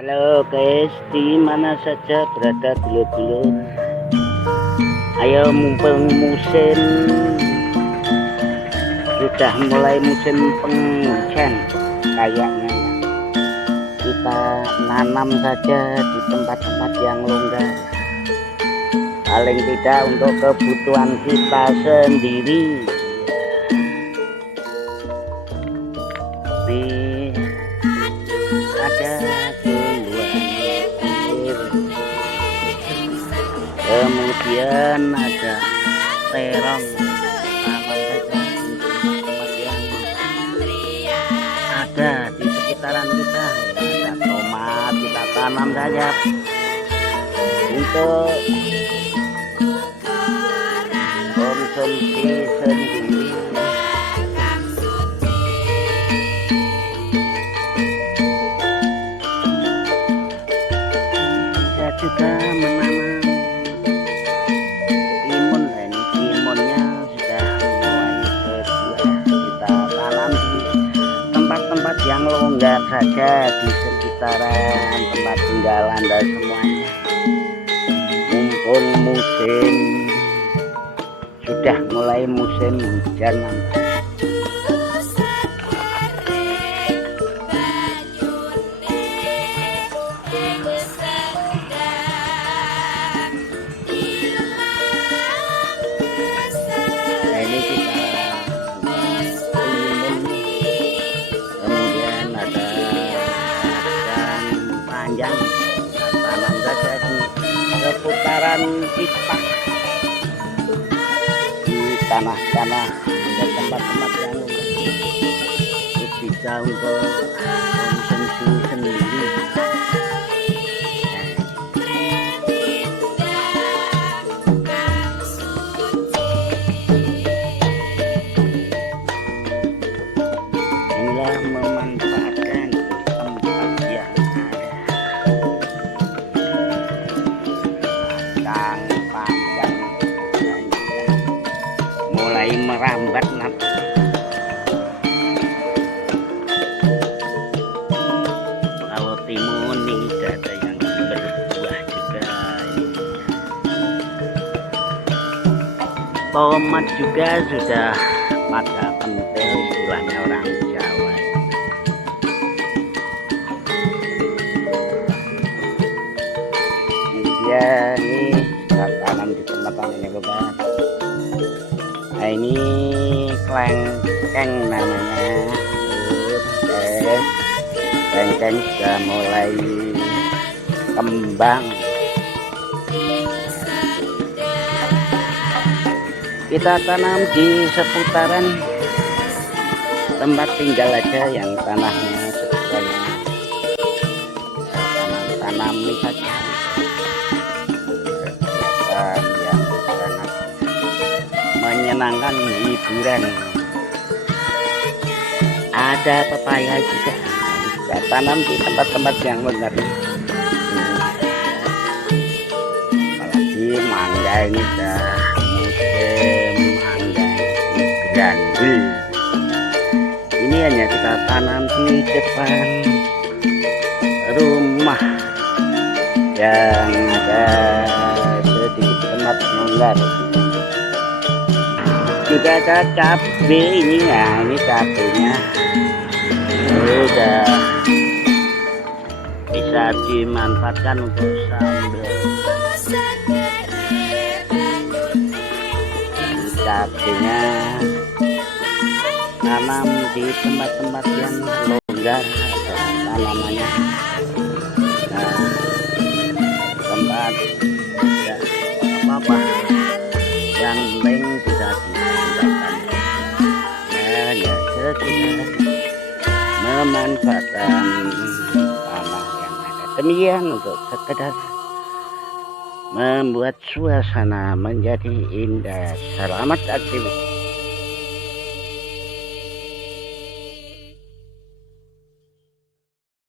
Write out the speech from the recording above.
Halo guys, di mana saja berada dulur-dulur. Ayo mumpung musim sudah mulai musim penghujan kayaknya ya. Kita nanam saja di tempat-tempat yang longgar. Paling tidak untuk kebutuhan kita sendiri. Nih ada kemudian ada terong, tanam saja di tempat yang ada di sekitaran kita. Ada tomat, kita tanam saja untuk konsumsi sendiri. Bisa juga menanam timun. Ini timunnya sudah mulai berbuah. Kita tanam di tempat-tempat yang longgar saja di sekitaran tempat tinggal Anda semuanya. Mumpung musim sudah mulai musim hujan nanti. Kemudian ada kacang panjang, tanam saja di seputaran kita, di tanah-tanah dan tempat-tempat yang bisa untuk konsumsi sendiri. Inilah memanfaatkan tempat yang ada. Kacang panjang mulai merambat nanti. Kalau timun ini sudah ada yang berbuah juga. Tomat juga sudah pada pentil, istilahnya orang Jawa. Kemudian ini kita tanam di tempat ini bukan. Nah ini kelengkeng namanya. Kelengkeng sudah mulai kembang. Kita tanam di seputaran tempat tinggal aja yang tanahnya sebetulnya tanam-tanami saja. Kegiatan yang sangat menyenangkan, hiburan. Ada pepaya juga, kita tanam di tempat-tempat yang benar. Apalagi mangga ini sudah musim mangga grandul. Ini hanya kita tanam di depan rumah yang ada sedikit tempat longgar. Juga ada cabai ini ya, ini cabainya sudah bisa dimanfaatkan untuk sambal. Cabainya tanam di tempat-tempat yang longgar, ada tanamannya. Nah, tempat tidak apa-apa, yang penting bisa dimanfaatkan. Ya sekitar memanfaatkan tanah yang ada. Demikian untuk sekedar membuat suasana menjadi indah. Selamat aktivitas.